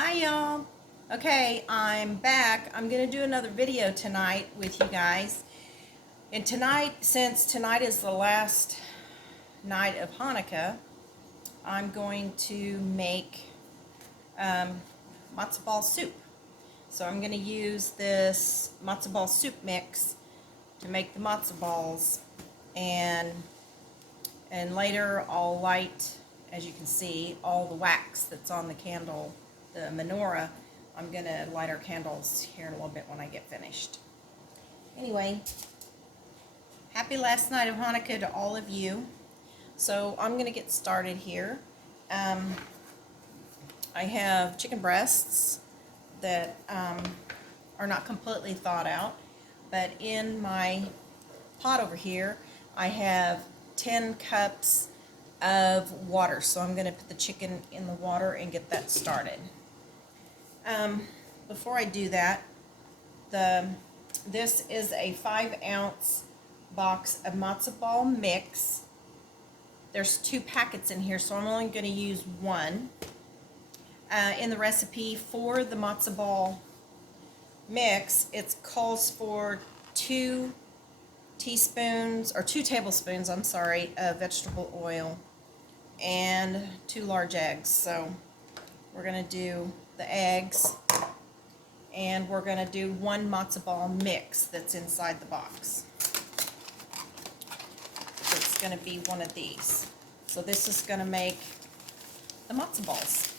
Hi y'all. Okay, I'm back. I'm going to do another video tonight with you guys. And tonight, since tonight is the last night of Hanukkah, I'm going to make matzo ball soup. So I'm going to use this matzo ball soup mix to make the matzo balls, and later I'll light, as you can see, all the wax that's on the candle, the menorah. I'm going to light our candles here in a little bit when I get finished. Anyway, happy last night of Hanukkah to all of you. So I'm going to get started here. I have chicken breasts that are not completely thawed out, but in my pot over here I have 10 cups of water. So I'm going to put the chicken in the water and get that started. Before I do that, this is a 5-ounce box of matzo ball mix. There's 2 packets in here, so I'm only going to use one. In the recipe for the matzo ball mix, it calls for 2 tablespoons, I'm sorry, of vegetable oil and 2 large eggs. So we're going to do the eggs, and we're going to do 1 matzo ball mix that's inside the box. It's going to be one of these. So this is going to make the matzo balls.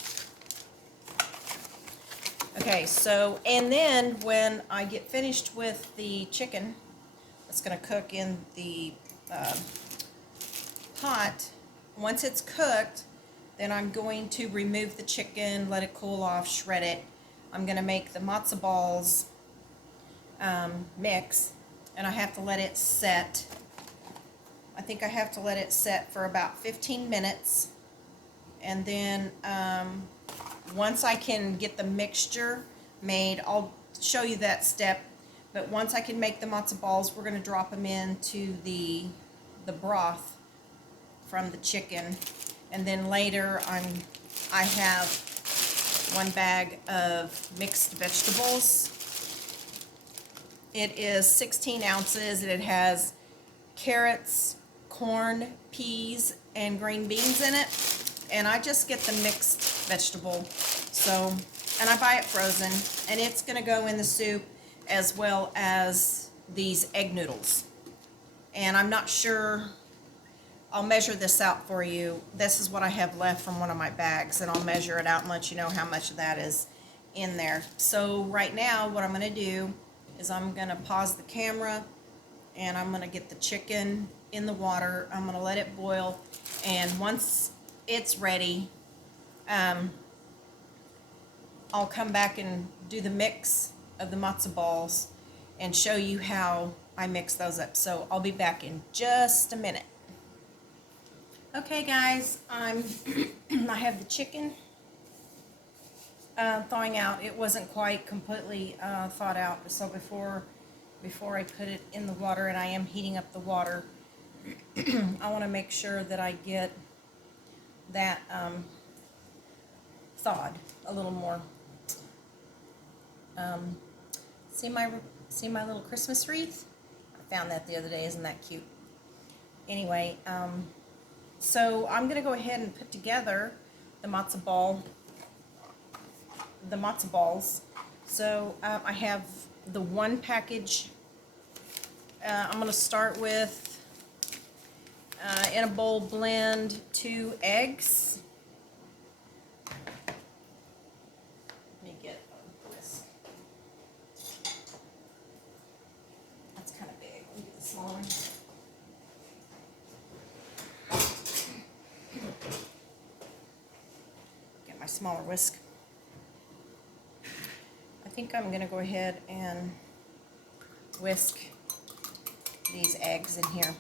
Okay, so, and then when I get finished with the chicken, it's going to cook in the pot. Once it's cooked, then I'm going to remove the chicken, let it cool off, shred it. I'm going to make the matzo balls mix, and I have to let it set. I think I have to let it set for about 15 minutes. And then once I can get the mixture made, I'll show you that step. But once I can make the matzo balls, we're going to drop them into the broth from the chicken. And then later I have 1 bag of mixed vegetables. It is 16 ounces, and it has carrots, corn, peas, and green beans in it. And I just get the mixed vegetable. So, and I buy it frozen, and it's going to go in the soup as well as these egg noodles. And I'm not sure, I'll measure this out for you. This is what I have left from one of my bags, and I'll measure it out and let you know how much of that is in there. So right now what I'm going to do is I'm going to pause the camera, and I'm going to get the chicken in the water. I'm going to let it boil, and once it's ready, I'll come back and do the mix of the matzo balls and show you how I mix those up. So I'll be back in just a minute. Okay guys, I have the chicken thawing out. It wasn't quite completely thawed out, so before I put it in the water, and I am heating up the water, I want to make sure that I get that thawed a little more. See my little Christmas wreath? I found that the other day. Isn't that cute? Anyway, so I'm going to go ahead and put together the matzo balls. So I have the 1 package. I'm going to start with, in a bowl, blend 2 eggs. Let me get a whisk. That's kind of big. Let me get the smaller one. Get my smaller whisk. I think I'm going to go ahead and whisk these eggs in here.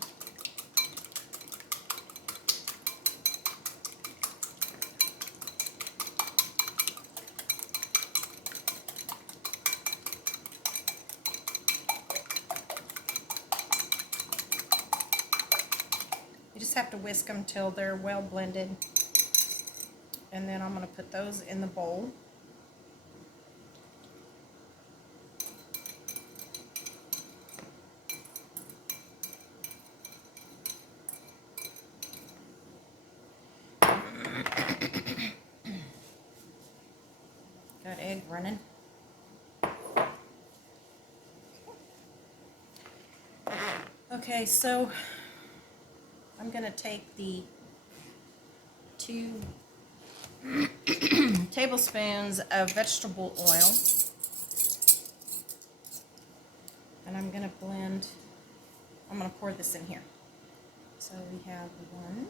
You just have to whisk them till they're well blended. And then I'm going to put those in the bowl. Got egg running. Okay, so I'm going to take the 2 tablespoons of vegetable oil, and I'm going to blend. I'm going to pour this in here. So we have 1,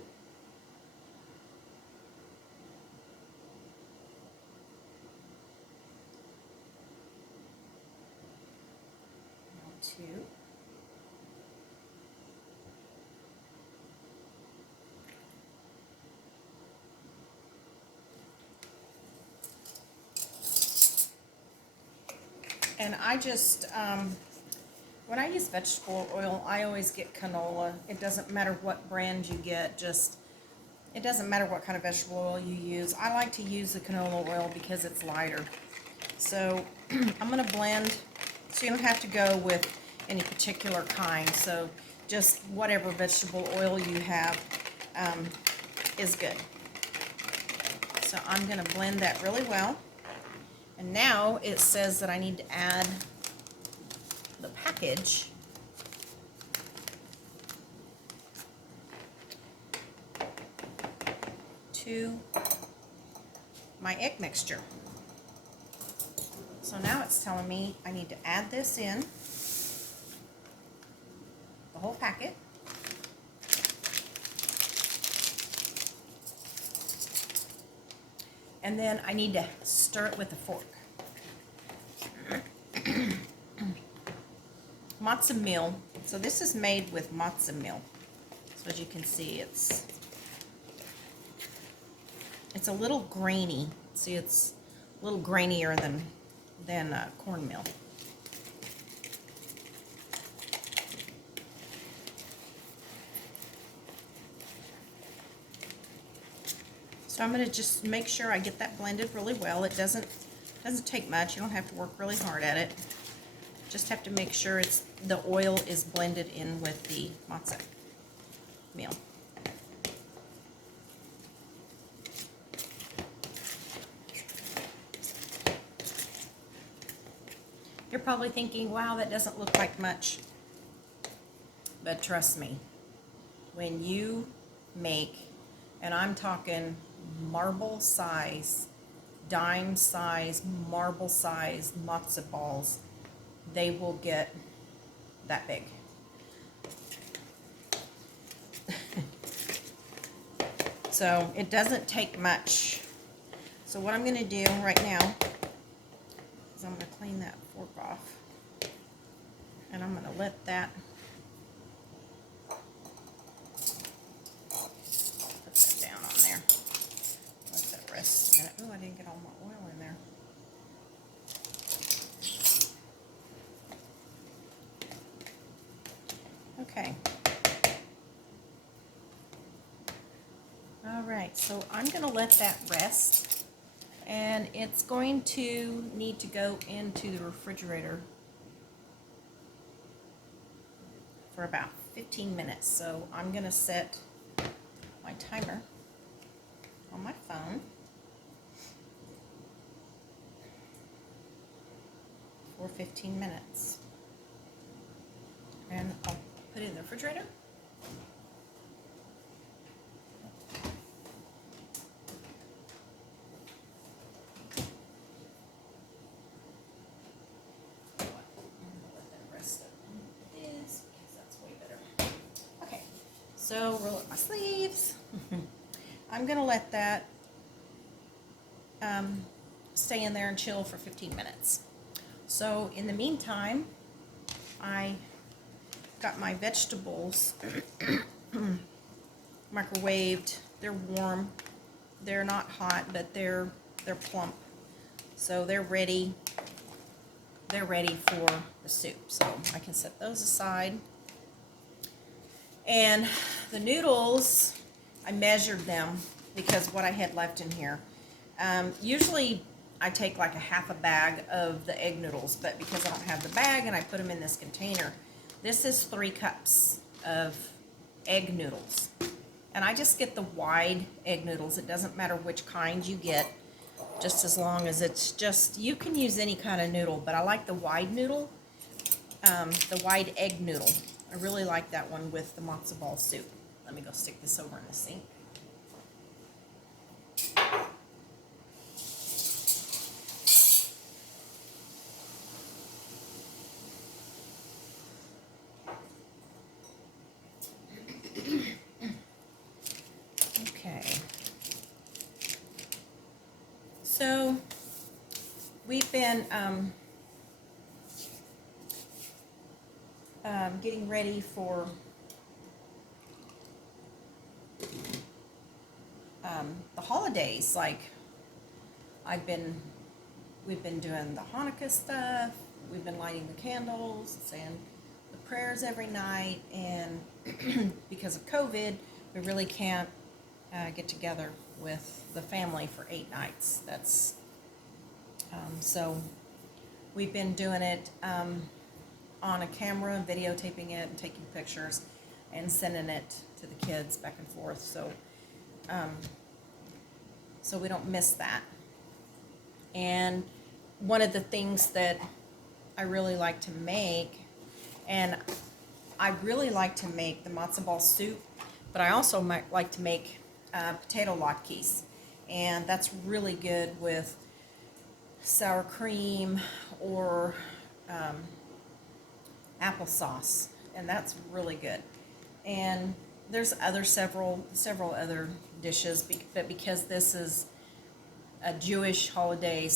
2, and I just, when I use vegetable oil, I always get canola. It doesn't matter what brand you get, it doesn't matter what kind of vegetable oil you use. I like to use the canola oil because it's lighter. So I'm going to blend, so you don't have to go with any particular kind. So just whatever vegetable oil you have is good. So I'm going to blend that really well. And now it says that I need to add the package to my egg mixture. So now it's telling me I need to add this in, the whole packet. And then I need to stir it with a fork. Matza meal. So this is made with matza meal. So as you can see, it's a little grainy. See, it's a little grainier than cornmeal. So I'm going to just make sure I get that blended really well. It doesn't take much. You don't have to work really hard at it. Just have to make sure the oil is blended in with the matza meal. You're probably thinking, wow, that doesn't look like much. But trust me, when you make, and I'm talking marble size, dime size, marble size matzo balls, they will get that big. So it doesn't take much. So what I'm going to do right now is I'm going to clean that fork off, and I'm going to let that put that down on there. Let that rest a minute. Oh, I didn't get all my oil in there. Okay. All right, so I'm going to let that rest, and it's going to need to go into the refrigerator for about 15 minutes. So I'm going to set my timer on my phone for 15 minutes. And I'll put it in the refrigerator. So roll up my sleeves. I'm going to let that stay in there and chill for 15 minutes. So in the meantime, I got my vegetables microwaved. They're warm. They're not hot, but they're plump. So they're ready. They're ready for the soup. So I can set those aside. And the noodles, I measured them because what I had left in here. Usually I take like a half a bag of the egg noodles, but because I don't have the bag and I put them in this container, this is 3 cups of egg noodles. And I just get the wide egg noodles. It doesn't matter which kind you get. just as long as it's just, you can use any kind of noodle, but I like the wide noodle, the wide egg noodle. I really like that one with the matzo ball soup. Let me go stick this over in the sink. Okay. So we've been getting ready for the holidays. Like we've been doing the Hanukkah stuff. We've been lighting the candles, saying the prayers every night, and because of COVID, we really can't get together with the family for 8 nights. That's so we've been doing it on a camera, videotaping it and taking pictures and sending it to the kids back and forth, so we don't miss that. And one of the things that I really like to make, and I really like to make the matzo ball soup, but I also might like to make potato latkes, and that's really good with sour cream or applesauce, and that's really good. And there's several other dishes, but because this is a Jewish holiday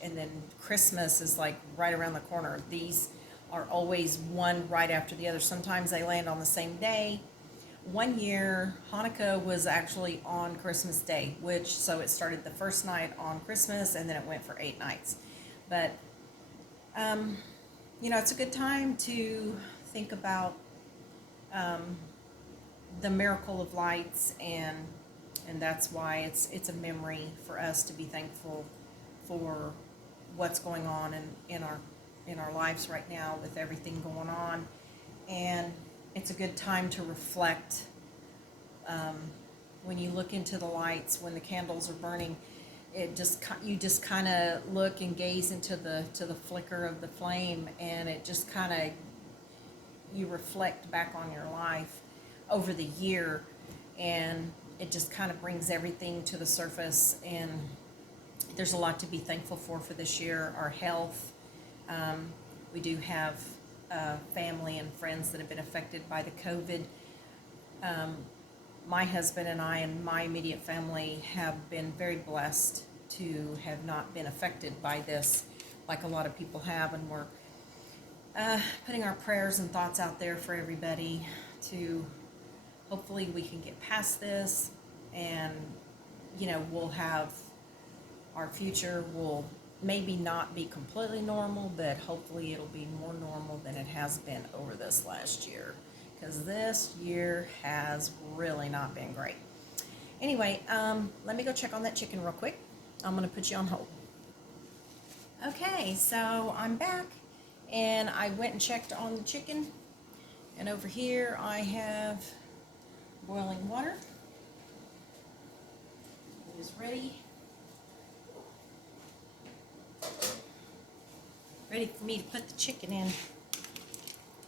and then Christmas is like right around the corner, these are always one right after the other. Sometimes they land on the same day. One year Hanukkah was actually on Christmas Day, so it started the first night on Christmas and then it went for 8 nights. But it's a good time to think about the miracle of lights, and that's why it's a memory for us to be thankful for what's going on in our lives right now with everything going on. And it's a good time to reflect when you look into the lights, when the candles are burning. You just kind of look and gaze into the flicker of the flame, and it just kind of, you reflect back on your life over the year, and it just kind of brings everything to the surface. And there's a lot to be thankful for this year. Our health, we do have family and friends that have been affected by the COVID. My husband and I and my immediate family have been very blessed to have not been affected by this like a lot of people have, and we're putting our prayers and thoughts out there for everybody to hopefully we can get past this, and we'll have, our future will maybe not be completely normal, but hopefully it'll be more normal than it has been over this last year, because this year has really not been great. Anyway, let me go check on that chicken real quick. I'm going to put you on hold. Okay, so I'm back, and I went and checked on the chicken, and over here I have boiling water. It is ready for me to put the chicken in.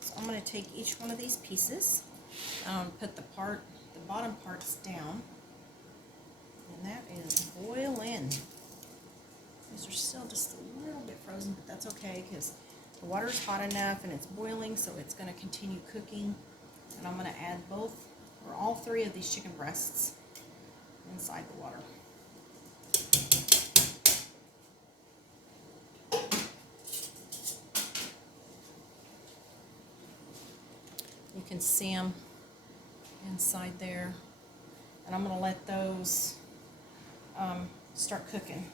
So I'm going to take each one of these pieces, put the bottom parts down, and that is boiling. These are still just a little bit frozen, but that's okay because the water is hot enough and it's boiling, so it's going to continue cooking. And I'm going to add all 3 of these chicken breasts inside the water. You can see them inside there, and I'm going to let those start cooking.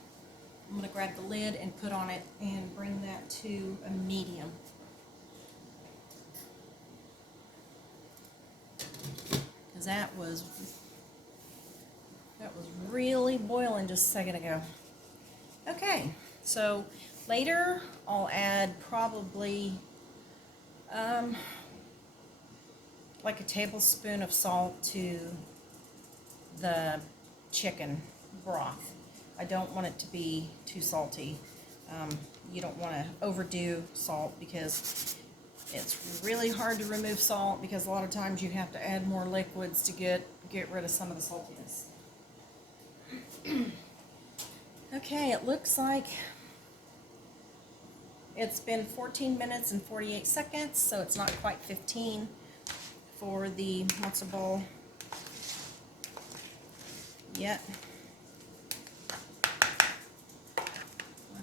I'm going to grab the lid and put on it and bring that to a medium. Because that was really boiling just a second ago. Okay, so later I'll add probably like a tablespoon of salt to the chicken broth. I don't want it to be too salty. You don't want to overdo salt because it's really hard to remove salt, because a lot of times you have to add more liquids to get rid of some of the saltiness. Okay, it looks like it's been 14 minutes and 48 seconds, so it's not quite 15 for the matzo ball yet. I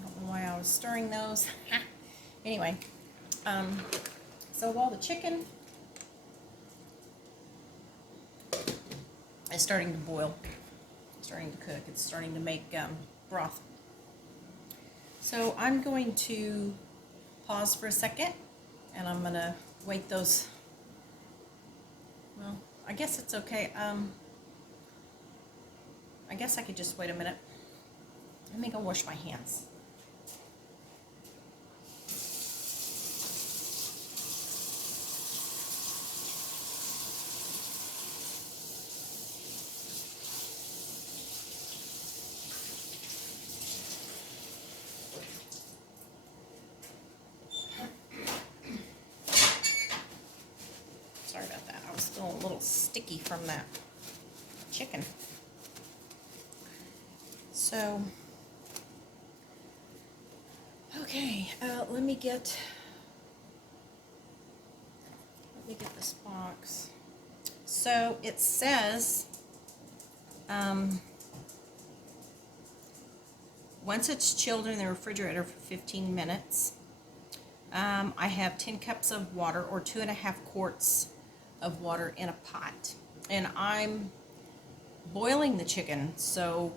don't know why I was stirring those. Anyway, so while the chicken is starting to boil, starting to cook, it's starting to make broth. So I'm going to pause for a second, and I'm going to wait those. Well, I guess it's okay. I guess I could just wait a minute. Let me go wash my hands. Sorry about that. I was still a little sticky from that chicken. So, okay, let me get this box. So it says, once it's chilled in the refrigerator for 15 minutes, I have 10 cups of water, or 2.5 quarts of water in a pot, and I'm boiling the chicken. So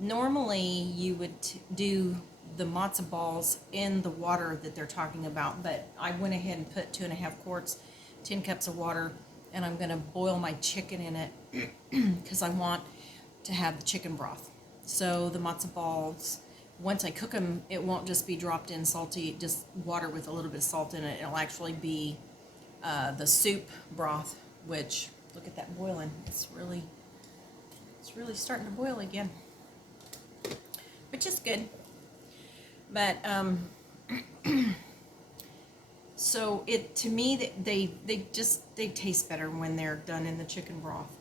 normally you would do the matzo balls in the water that they're talking about, but I went ahead and put 2.5 quarts, 10 cups of water, and I'm going to boil my chicken in it because I want to have the chicken broth. So the matzo balls, once I cook them, it won't just be dropped in salty, just water with a little bit of salt in it. It'll actually be the soup broth, which, look at that boiling. It's really starting to boil again, which is good. But so it, to me, they taste better when they're done in the chicken broth.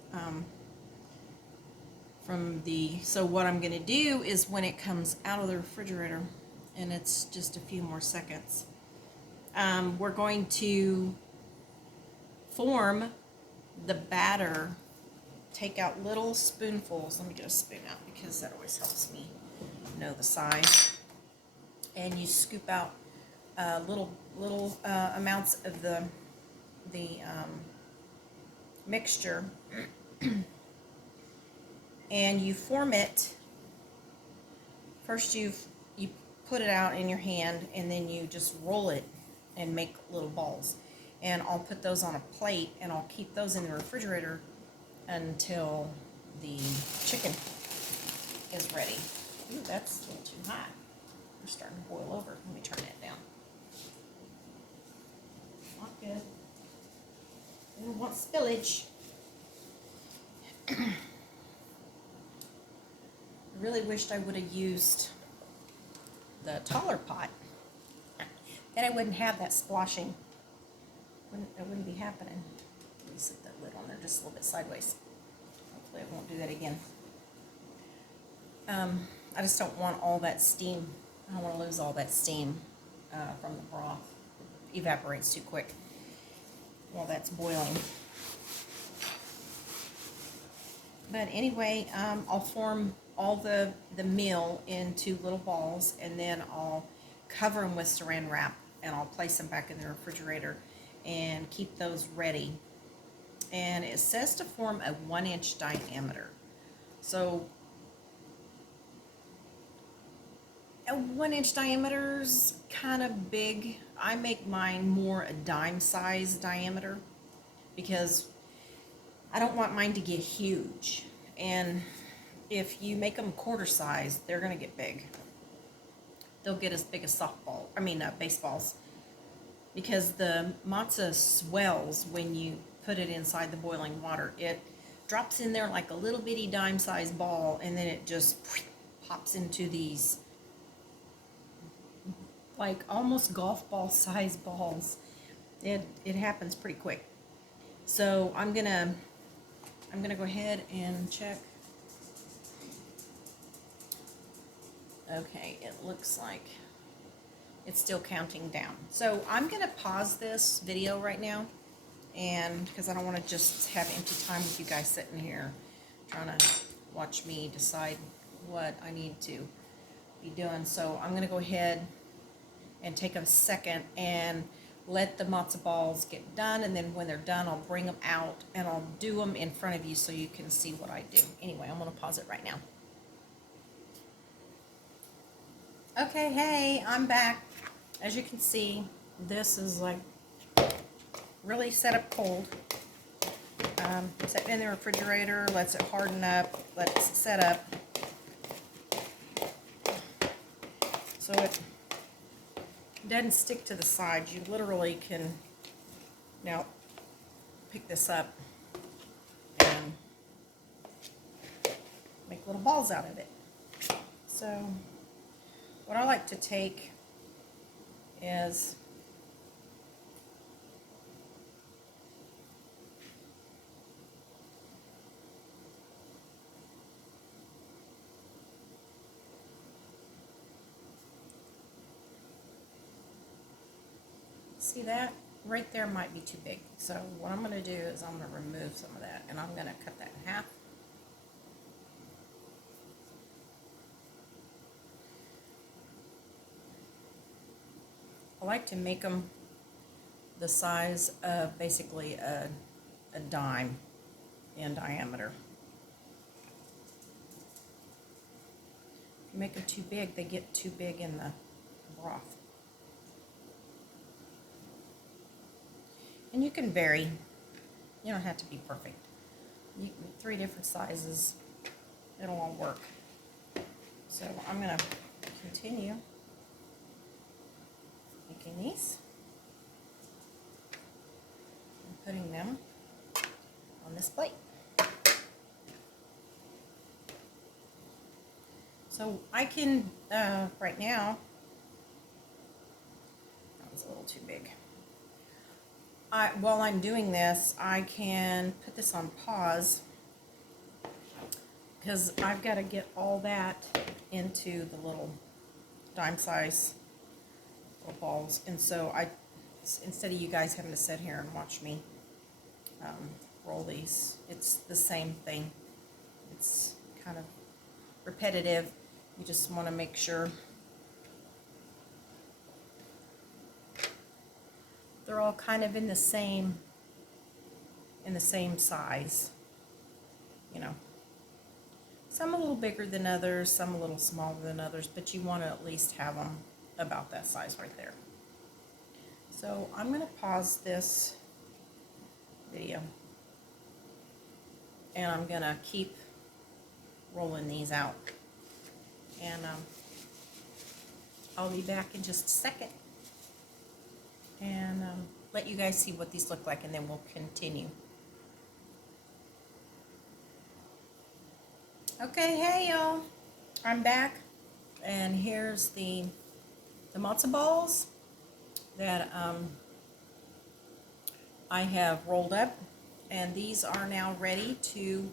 So what I'm going to do is, when it comes out of the refrigerator, and it's just a few more seconds, we're going to form the batter. Take out little spoonfuls. Let me get a spoon out because that always helps me know the size. And you scoop out little amounts of the mixture, and you form it. First you put it out in your hand, and then you just roll it and make little balls. And I'll put those on a plate, and I'll keep those in the refrigerator until the chicken is ready. Ooh, that's a little too hot. We're starting to boil over. Let me turn it down. Not good. We don't want spillage. I really wished I would have used the taller pot. Then I wouldn't have that splashing. It wouldn't be happening. Let me set that lid on there just a little bit sideways. Hopefully it won't do that again. I just don't want all that steam. I don't want to lose all that steam from the broth. It evaporates too quick while that's boiling. But anyway, I'll form all the meal into little balls, and then I'll cover them with saran wrap, and I'll place them back in the refrigerator and keep those ready. And it says to form a 1-inch diameter. So a 1-inch diameter's kind of big. I make mine more a dime size diameter because I don't want mine to get huge. And if you make them quarter size, they're going to get big. They'll get as big as baseballs. Because the matza swells when you put it inside the boiling water. It drops in there like a little bitty dime-sized ball, and then it just pops into these like almost golf ball size balls. It happens pretty quick. So I'm gonna go ahead and check. Okay, it looks like it's still counting down. So I'm gonna pause this video right now, and because I don't want to just have empty time with you guys sitting here trying to watch me decide what I need to be doing. So I'm gonna go ahead and take a second and let the matzo balls get done, and then when they're done I'll bring them out and I'll do them in front of you so you can see what I do. Anyway, I'm gonna pause it right now. Okay, hey, I'm back. As you can see, this is like really set up cold. Set it in the refrigerator, lets it harden up, lets it set up. So it doesn't stick to the sides. You literally can now pick this up and make little balls out of it. So what I like to take is see that? Right there might be too big. So what I'm going to do is I'm going to remove some of that, and I'm going to cut that in half. I like to make them the size of basically a dime in diameter. If you make them too big, they get too big in the broth. And you can vary. You don't have to be perfect. You can 3 different sizes. It'll all work. So I'm going to continue making these and putting them on this plate. So I can, right now, that was a little too big. While I'm doing this, I can put this on pause because I've got to get all that into the little dime size little balls. And so instead of you guys having to sit here and watch me roll these, it's the same thing. It's kind of repetitive. You just want to make sure they're all kind of in the same size, you know. Some a little bigger than others, some a little smaller than others, but you want to at least have them about that size right there. So I'm going to pause this video, and I'm going to keep rolling these out, and I'll be back in just a second and let you guys see what these look like, and then we'll continue. Okay, hey y'all, I'm back, and here's the matzo balls that I have rolled up, and these are now ready to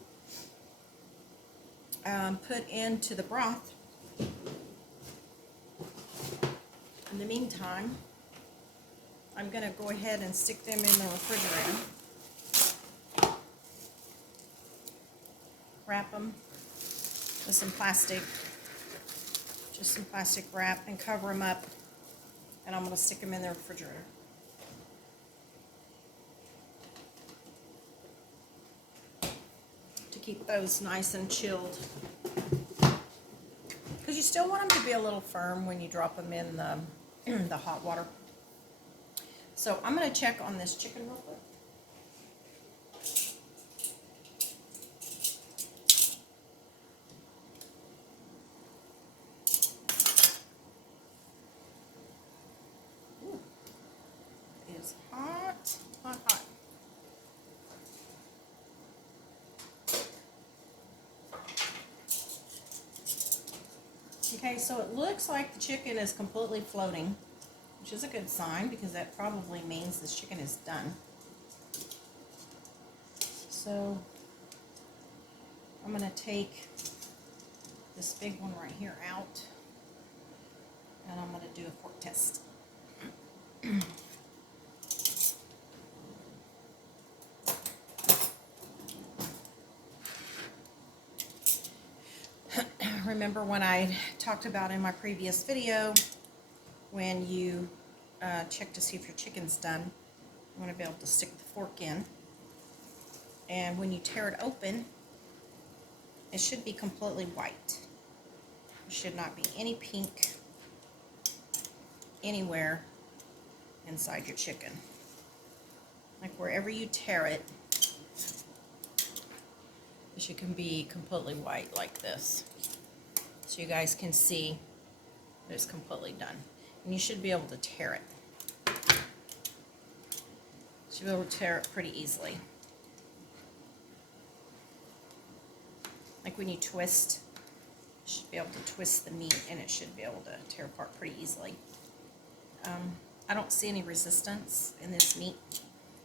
put into the broth. In the meantime, I'm going to go ahead and stick them in the refrigerator. Wrap them with some plastic, just some plastic wrap, and cover them up. And I'm going to stick them in the refrigerator. To keep those nice and chilled. Because you still want them to be a little firm when you drop them in the hot water. So I'm going to check on this chicken real quick. Ooh, it is hot, hot, hot. Okay, so it looks like the chicken is completely floating, which is a good sign because that probably means this chicken is done. So I'm going to take this big one right here out, and I'm going to do a fork test. Remember when I talked about in my previous video, when you check to see if your chicken's done, you want to be able to stick the fork in. And when you tear it open, it should be completely white. There should not be any pink anywhere inside your chicken. Like wherever you tear it, it should be completely white like this. So you guys can see that it's completely done. And you should be able to tear it. You should be able to tear it pretty easily. Like when you twist, you should be able to twist the meat and it should be able to tear apart pretty easily. I don't see any resistance in this meat.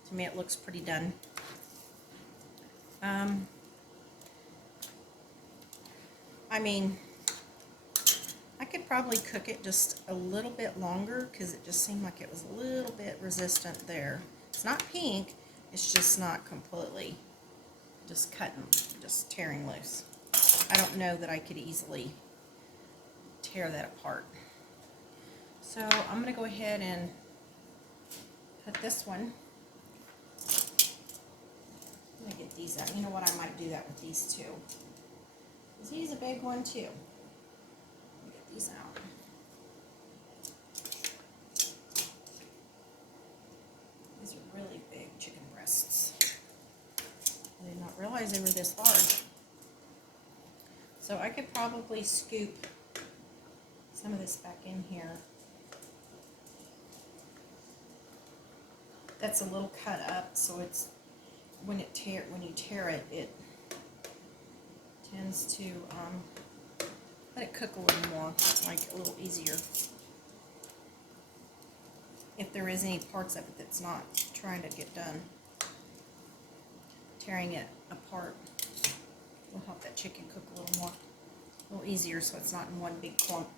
To me it looks pretty done. I mean, I could probably cook it just a little bit longer because it just seemed like it was a little bit resistant there. It's not pink, it's just not completely just cutting, just tearing loose. I don't know that I could easily tear that apart. So I'm going to go ahead and put this one. I'm going to get these out. You know what, I might do that with these two. Because he's a big one too. Get these out. These are really big chicken breasts. I did not realize they were this large. So I could probably scoop some of this back in here. That's a little cut up, so it's when you tear it, it tends to let it cook a little more, like a little easier. If there is any parts of it that's not trying to get done, tearing it apart will help that chicken cook a little more, a little easier, so it's not in one big clump.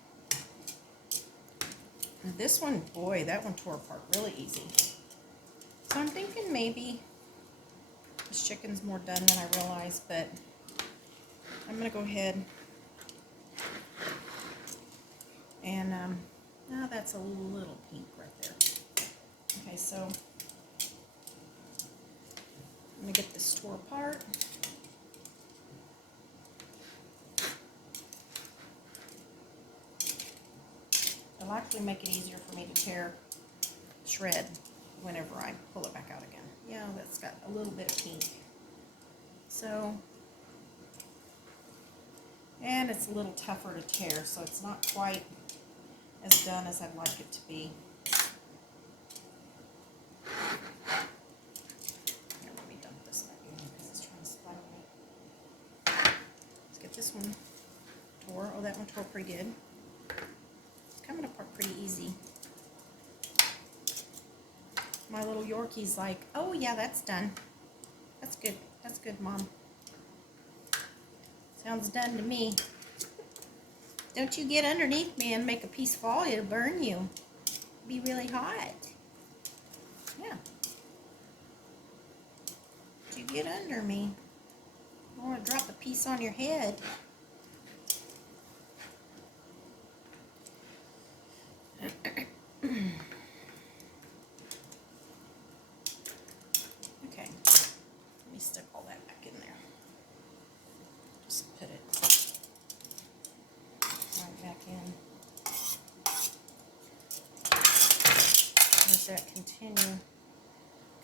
Now this one, boy, that one tore apart really easy. So I'm thinking maybe this chicken's more done than I realized, but I'm going to go ahead and, now that's a little pink right there. Okay, so I'm going to get this tore apart. It'll actually make it easier for me to shred whenever I pull it back out again. Yeah, that's got a little bit of pink. So, and it's a little tougher to tear, so it's not quite as done as I'd like it to be. Here, let me dump this back in because it's trying to splatter me. Let's get this one tore. Oh, that one tore pretty good. It's coming apart pretty easy. My little Yorkie's like, oh yeah, that's done. That's good. That's good, Mom. Sounds done to me. Don't you get underneath me and make a piece fall, it'll burn you. It'll be really hot. Yeah. Don't you get under me. I want to drop a piece on your head. Okay. Let me stick all that back in there. Just put it right back in. Let that continue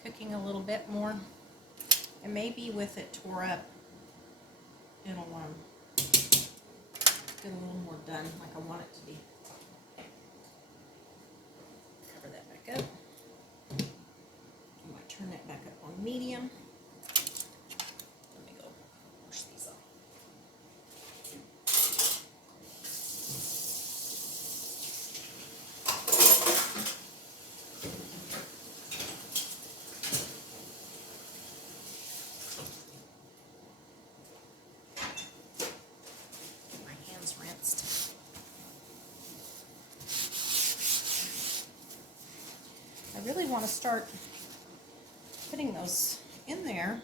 cooking a little bit more. And maybe with it tore up, it'll get a little more done like I want it to be. Cover that back up. I might turn that back up on medium. Let me go wash these off. really want to start putting those in there,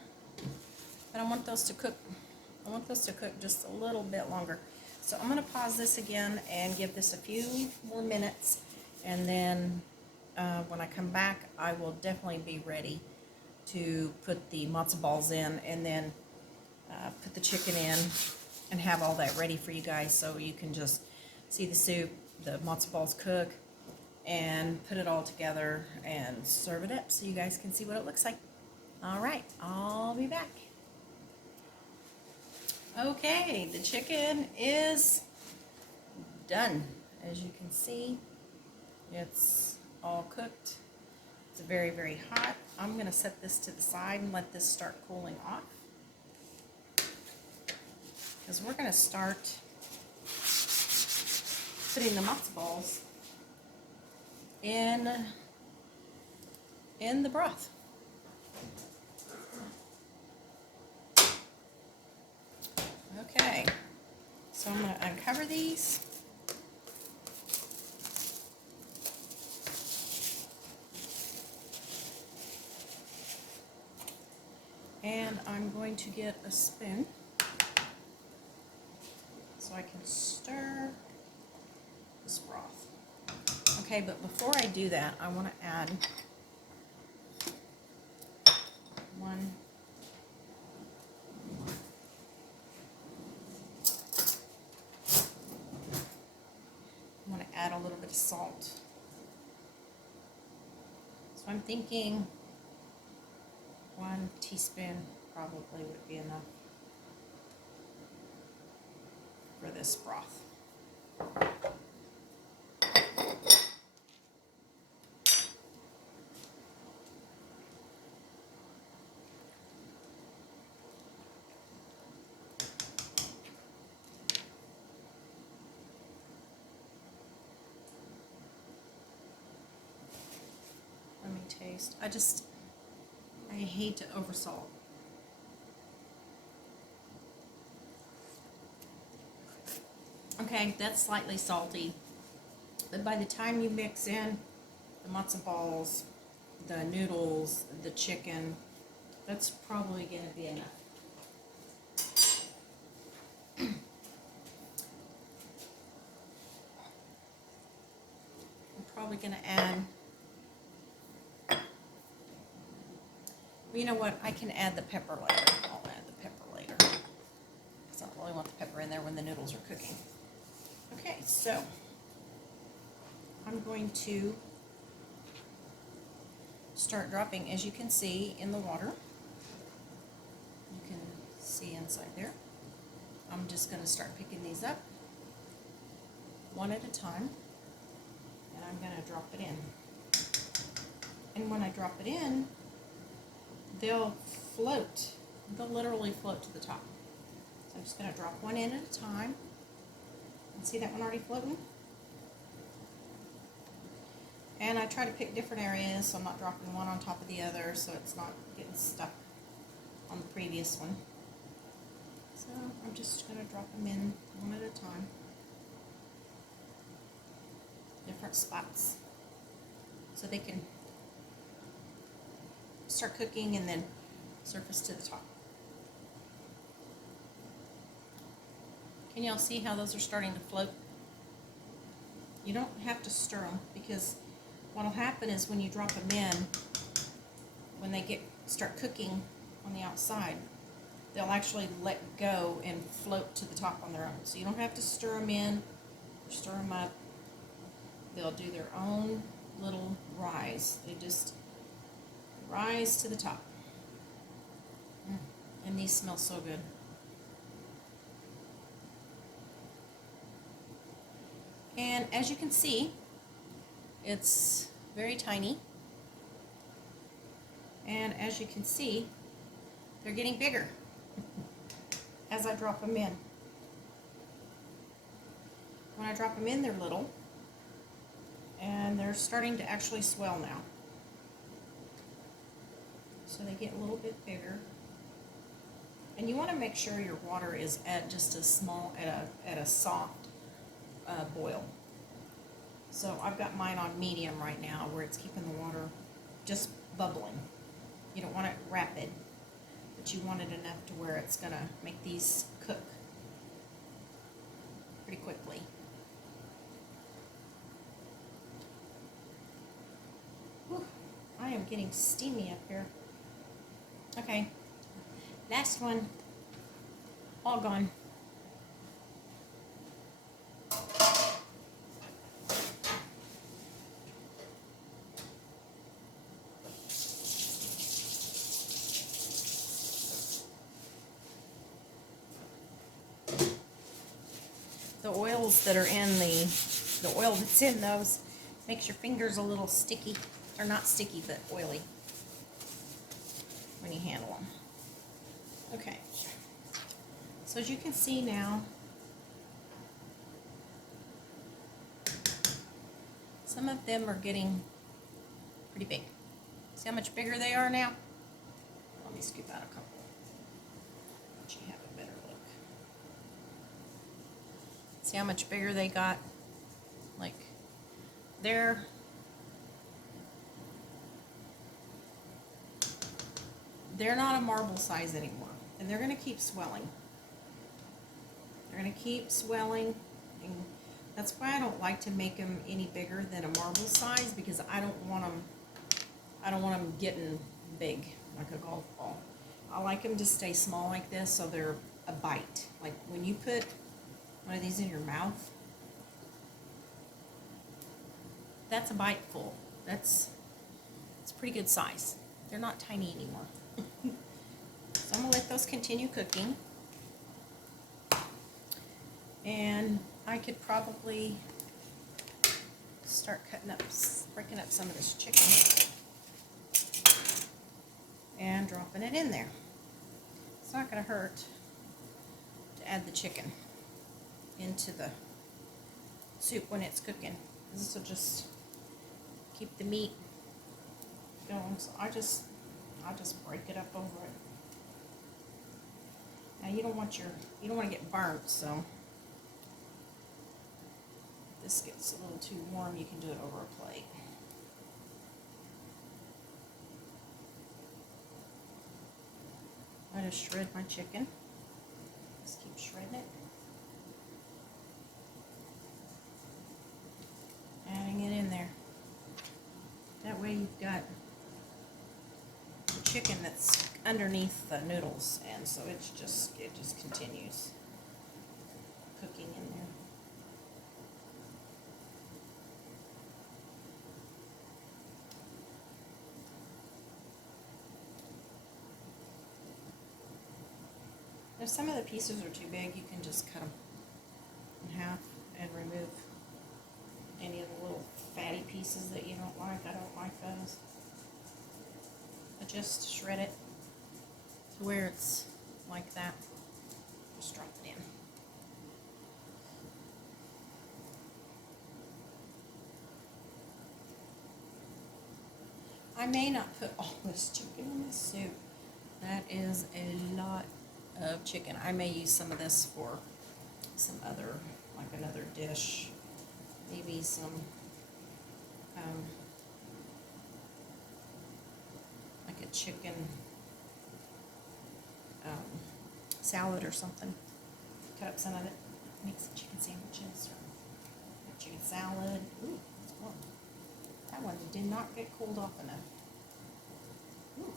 but I want those to cook. I want those to cook just a little bit longer. So I'm going to pause this again and give this a few more minutes, and then when I come back, I will definitely be ready to put the matzo balls in, and then put the chicken in and have all that ready for you guys, so you can just see the soup, the matzo balls cook, and put it all together and serve it up so you guys can see what it looks like. All right, I'll be back. Okay, the chicken is done. As you can see, it's all cooked. It's very, very hot. I'm going to set this to the side and let this start cooling off, because we're going to start putting the matzo balls in the broth. Okay, so I'm going to uncover these. And I'm going to get a spoon so I can stir this broth. Okay, but before I do that, I want to add one a little bit of salt. So I'm thinking 1 teaspoon probably would be enough for this broth. Let me taste. I hate to oversalt. Okay, that's slightly salty, but by the time you mix in the matzo balls, the noodles, the chicken, that's probably going to be enough. I'm probably going to add, well, you know what, I can add the pepper later. I'll add the pepper later, because I don't really want the pepper in there when the noodles are cooking. Okay, so I'm going to start dropping, as you can see, in the water. You can see inside there. I'm just going to start picking these up one at a time, and I'm going to drop it in. And when I drop it in, they'll float. They'll literally float to the top. So I'm just going to drop one in at a time. And see that one already floating? And I try to pick different areas so I'm not dropping one on top of the other, so it's not getting stuck on the previous one. So I'm just going to drop them in one at a time. Different spots, so they can start cooking and then surface to the top. Can y'all see how those are starting to float? You don't have to stir them, because what will happen is when you drop them in, when they start cooking on the outside, they'll actually let go and float to the top on their own. So you don't have to stir them in or stir them up. They'll do their own little rise. They just rise to the top. And these smell so good. And as you can see, it's very tiny. And as you can see, they're getting bigger as I drop them in. When I drop them in, they're little. And they're starting to actually swell now. So they get a little bit bigger. And you want to make sure your water is at just a small, at a soft boil. So I've got mine on medium right now, where it's keeping the water just bubbling. You don't want it rapid, but you want it enough to where it's gonna make these cook pretty quickly. Whew, I am getting steamy up here. Okay, last one, all gone. The oils that are in the oil that's in those makes your fingers a little sticky, or not sticky, but oily when you handle them. Okay, so as you can see now, some of them are getting pretty big. See how much bigger they are now? Let me scoop out a couple. Let you have a better look. See how much bigger they got? Like, they're not a marble size anymore, and they're going to keep swelling. They're going to keep swelling, and that's why I don't like to make them any bigger than a marble size, because I don't want them getting big like a golf ball. I like them to stay small like this, so they're a bite. Like when you put one of these in your mouth, that's a bite full. It's a pretty good size. They're not tiny anymore. So I'm gonna let those continue cooking, and I could probably start breaking up some of this chicken and dropping it in there. It's not gonna hurt to add the chicken into the soup when it's cooking. This will just keep the meat going. So I'll just break it up over it. Now you don't want to get burnt, so if this gets a little too warm, you can do it over a plate. I just shred my chicken. Just keep shredding it. Adding it in there. That way you've got the chicken that's underneath the noodles, and so it just continues cooking in there. If some of the pieces are too big, you can just cut them in half and remove any of the little fatty pieces that you don't like. I don't like those. I just shred it to where it's like that. Just drop it in. I may not put all this chicken in this soup. That is a lot of chicken. I may use some of this for some other, like another dish. Maybe some like a chicken salad or something. Cut up some of it, make some chicken sandwiches or chicken salad. Ooh, that's warm. That one did not get cooled off enough. Ooh,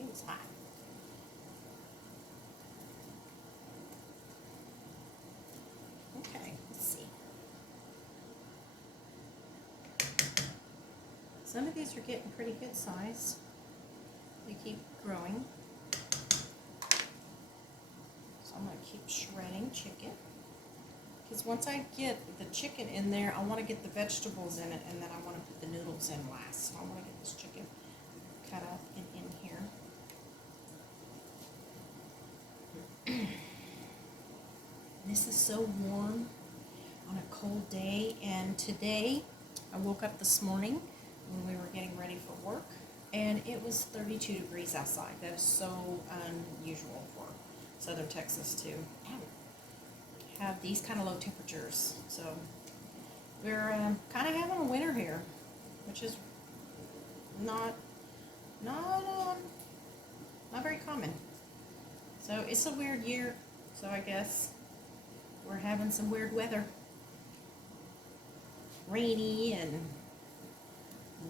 it was hot. Okay, let's see. Some of these are getting pretty good size. They keep growing. So I'm going to keep shredding chicken. Because once I get the chicken in there, I want to get the vegetables in it, and then I want to put the noodles in last. So I want to get this chicken cut up and in here. This is so warm on a cold day, and today I woke up this morning when we were getting ready for work, and it was 32 degrees outside. That is so unusual for southern Texas to have these kind of low temperatures. So we're kind of having a winter here, which is not not very common. So it's a weird year. So I guess we're having some weird weather. Rainy and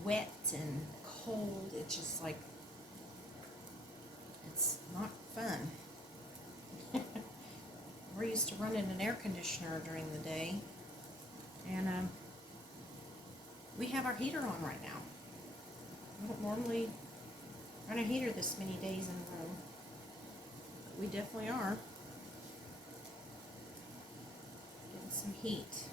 wet and cold. It's just like, it's not fun. We're used to running an air conditioner during the day, and we have our heater on right now. We don't normally run a heater this many days in a row, but we definitely are getting some heat.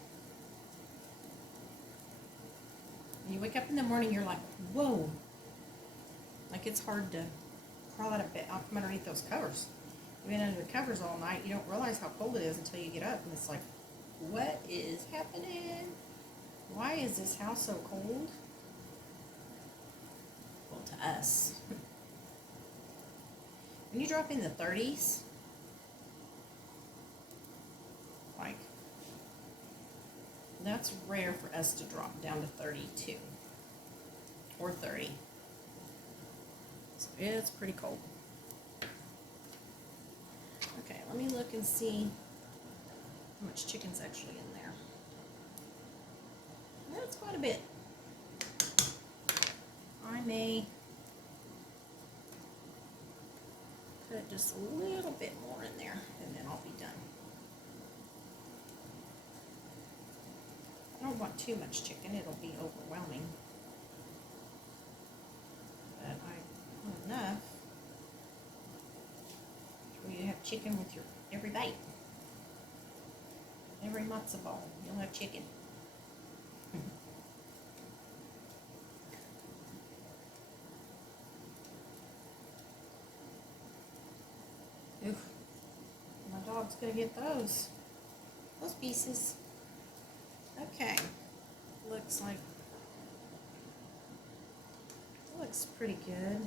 When you wake up in the morning, you're like, whoa, like it's hard to crawl out of bed, out from underneath those covers. You've been under the covers all night. You don't realize how cold it is until you get up, and it's like, what is happening? Why is this house so cold? Well, to us. When you drop in the 30s, like, that's rare for us to drop down to 32 or 30. So it's pretty cold. Okay, let me look and see how much chicken's actually in there. That's quite a bit. I may put just a little bit more in there, and then I'll be done. I don't want too much chicken, it'll be overwhelming. But I want enough for you to have chicken with your every bite. Every matzo ball, you'll have chicken. Oof. My dog's gonna get those pieces. Okay, looks pretty good.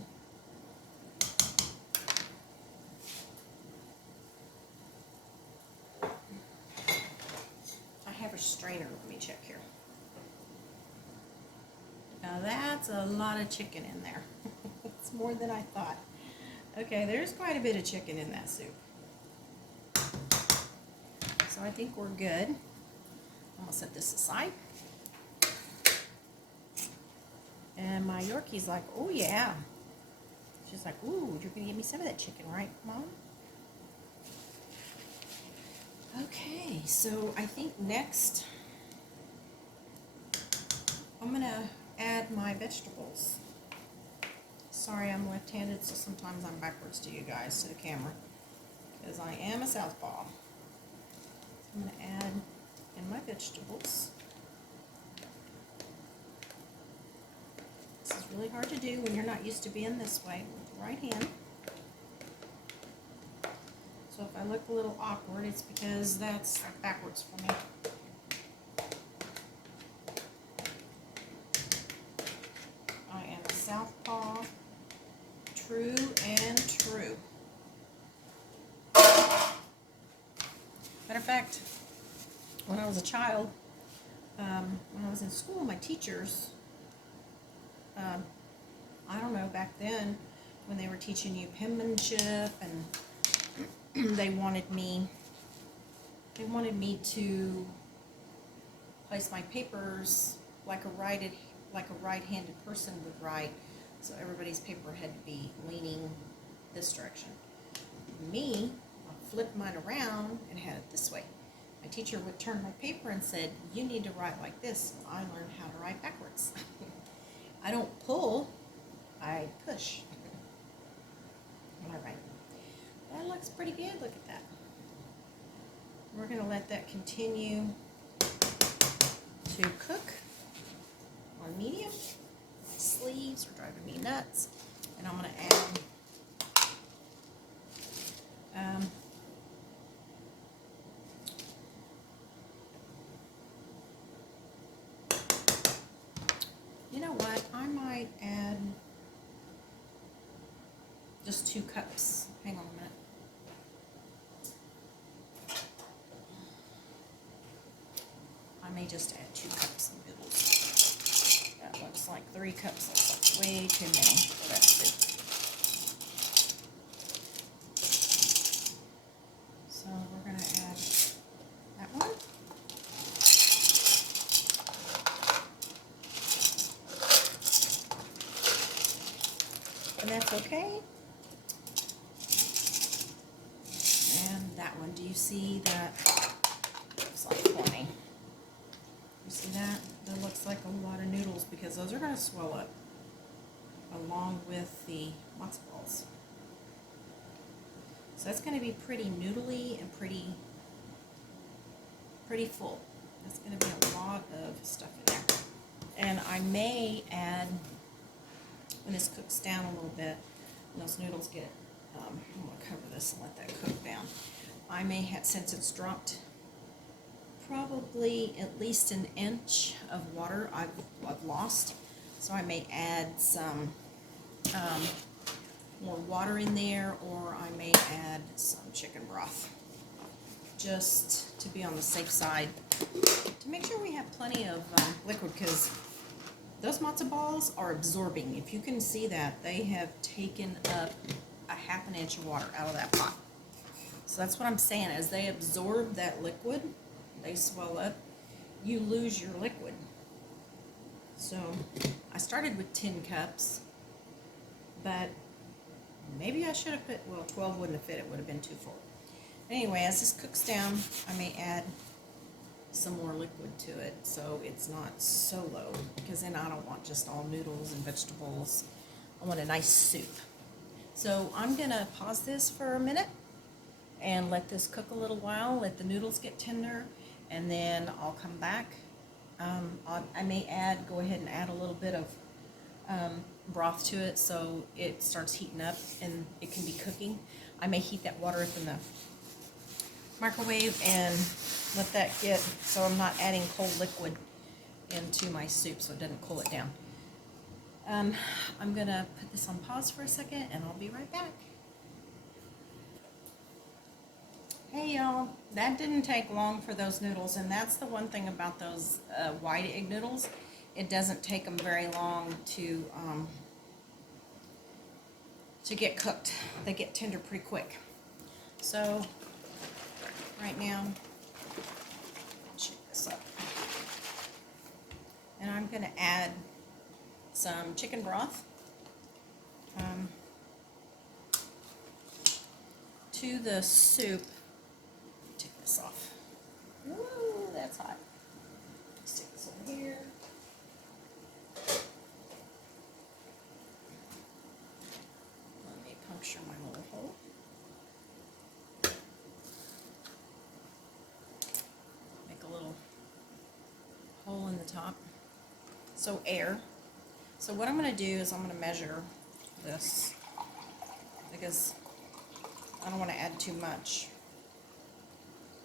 I have a strainer. Let me check here. Now that's a lot of chicken in there. It's more than I thought. Okay, there's quite a bit of chicken in that soup. So I think we're good. I'm gonna set this aside. And my Yorkie's like, oh yeah. She's like, ooh, you're gonna give me some of that chicken, right, Mom? Okay, so I think next I'm gonna add my vegetables. Sorry, I'm left-handed, so sometimes I'm backwards to you guys, to the camera, because I am a southpaw. So I'm gonna add in my vegetables. This is really hard to do when you're not used to being this way with the right hand. So if I look a little awkward, it's because that's backwards for me. I am a southpaw, true and true. Matter of fact, when I was a child, when I was in school, my teachers, I don't know, back then, when they were teaching you penmanship, and they wanted me to place my papers like a right-handed person would write, so everybody's paper had to be leaning this direction. Me, I flipped mine around and had it this way. My teacher would turn my paper and said, you need to write like this. So I learned how to write backwards. I don't pull, I push when I write. That looks pretty good, look at that. We're going to let that continue to cook on medium. My sleeves are driving me nuts. And I'm going to add you know what? I might add just 2 cups. Hang on a minute. I may just add 2 cups of noodles. That looks like 3 cups. That's like way too many for that soup. And that's okay. And that one, do you see that? Looks like 20. You see that? That looks like a lot of noodles because those are going to swell up along with the matzo balls. So that's going to be pretty noodly and pretty full. That's going to be a lot of stuff in there. And I may add, when this cooks down a little bit, when those noodles get, I'm going to cover this and let that cook down. I may have, since it's dropped probably at least an inch of water I've lost, so I may add some more water in there, or I may add some chicken broth, just to be on the safe side, to make sure we have plenty of liquid, because those matzo balls are absorbing. If you can see that, they have taken up a half an inch of water out of that pot. So that's what I'm saying, as they absorb that liquid, they swell up, you lose your liquid. So I started with 10 cups, but maybe I should have put, well, 12 wouldn't have fit, it would have been too full. Anyway, as this cooks down, I may add some more liquid to it so it's not so low, because then I don't want just all noodles and vegetables. I want a nice soup. So I'm gonna pause this for a minute and let this cook a little while, let the noodles get tender, and then I'll come back. I may go ahead and add a little bit of broth to it so it starts heating up and it can be cooking. I may heat that water up in the microwave and let that get, so I'm not adding cold liquid into my soup so it doesn't cool it down. I'm gonna put this on pause for a second and I'll be right back. Hey y'all, that didn't take long for those noodles, and that's the one thing about those white egg noodles. It doesn't take them very long to get cooked. They get tender pretty quick. So right now, I'll shake this up. And I'm gonna add some chicken broth to the soup. Take this off. Ooh, that's hot. Stick this over here. Let me puncture my little hole. Make a little hole in the top. So air. So what I'm going to do is I'm going to measure this, because I don't want to add too much.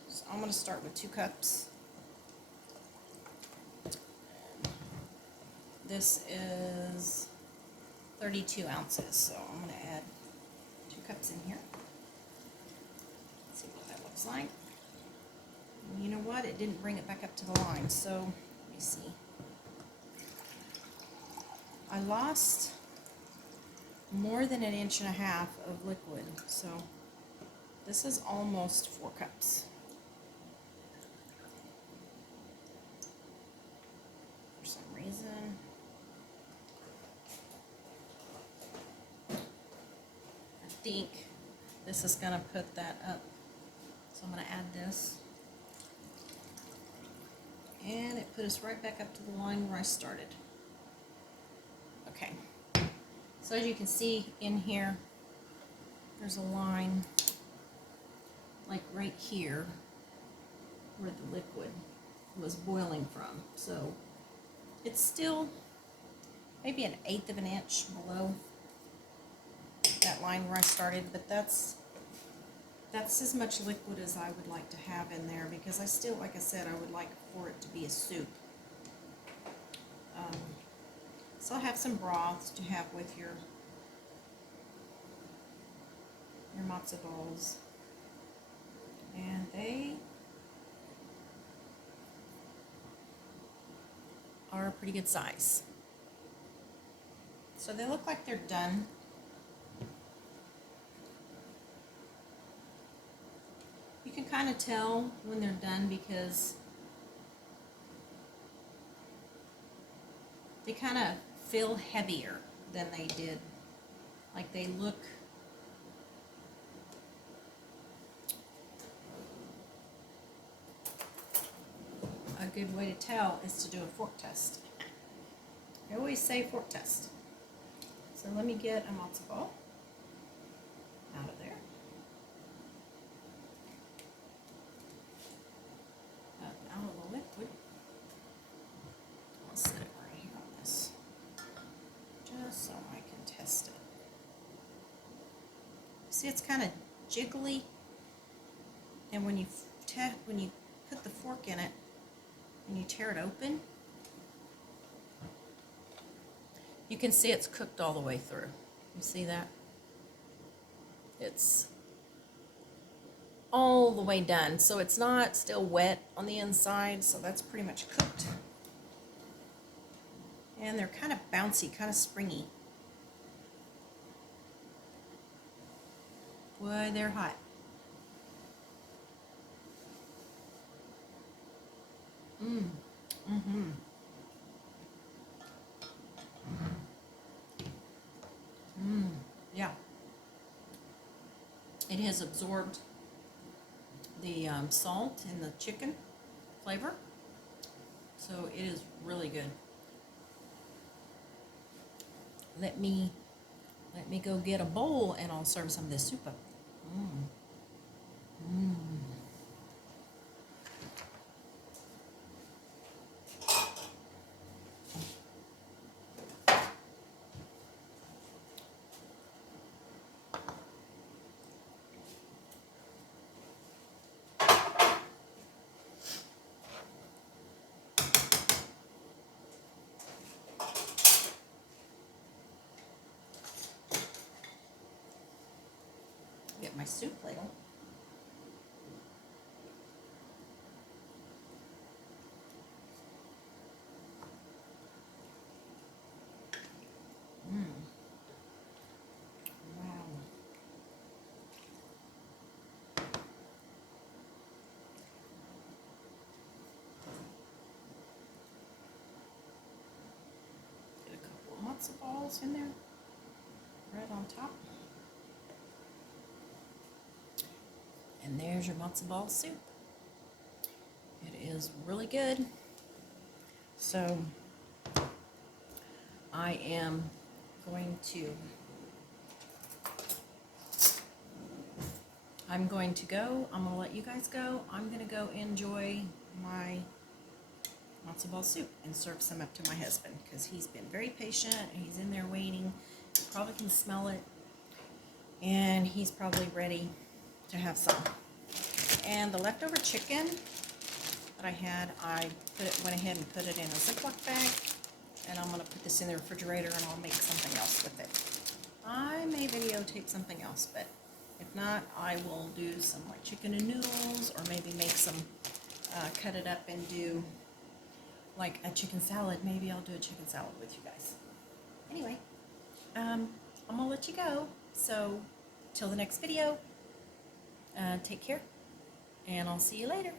So I'm going to start with 2 cups. This is 32 ounces, so I'm going to add 2 cups in here. Let's see what that looks like. And you know what? It didn't bring it back up to the line, so let me see. I lost more than 1.5 inches of liquid, so this is almost 4 cups. For some reason, I think this is going to put that up. So I'm going to add this. And it put us right back up to the line where I started. Okay, so as you can see in here, there's a line like right here where the liquid was boiling from. So it's still maybe 1/8 of an inch below that line where I started, but that's as much liquid as I would like to have in there, because I still, like I said, I would like for it to be a soup. So I'll have some broth to have with your matzo balls, and they are a pretty good size. So they look like they're done. You can kind of tell when they're done because they kind of feel heavier than they did Like they look a good way to tell is to do a fork test. I always say fork test. So let me get a matzo ball out of there. Up out of the liquid. I'll set it right here on this, just so I can test it. See, it's kind of jiggly, and when you put the fork in it and you tear it open, you can see it's cooked all the way through. You see that? It's all the way done. So it's not still wet on the inside, so that's pretty much cooked. And they're kind of bouncy, kind of springy. Boy, they're hot. Yeah. It has absorbed the salt and the chicken flavor, so it is really good. Let me go get a bowl and I'll serve some of this soup up. Get my soup ladle. Wow. Get a couple of matzo balls in there, right on top. And there's your matzo ball soup. It is really good. So I am going to go. I'm going to let you guys go. I'm going to go enjoy my matzo ball soup and serve some up to my husband because he's been very patient and he's in there waiting. You probably can smell it. And he's probably ready to have some. And the leftover chicken that I had, I went ahead and put it in a Ziploc bag, and I'm going to put this in the refrigerator and I'll make something else with it. I may videotape something else, but if not, I will do some like chicken and noodles, or maybe make some, cut it up and do like a chicken salad. Maybe I'll do a chicken salad with you guys. Anyway, I'm going to let you go. So, till the next video, take care, and I'll see you later.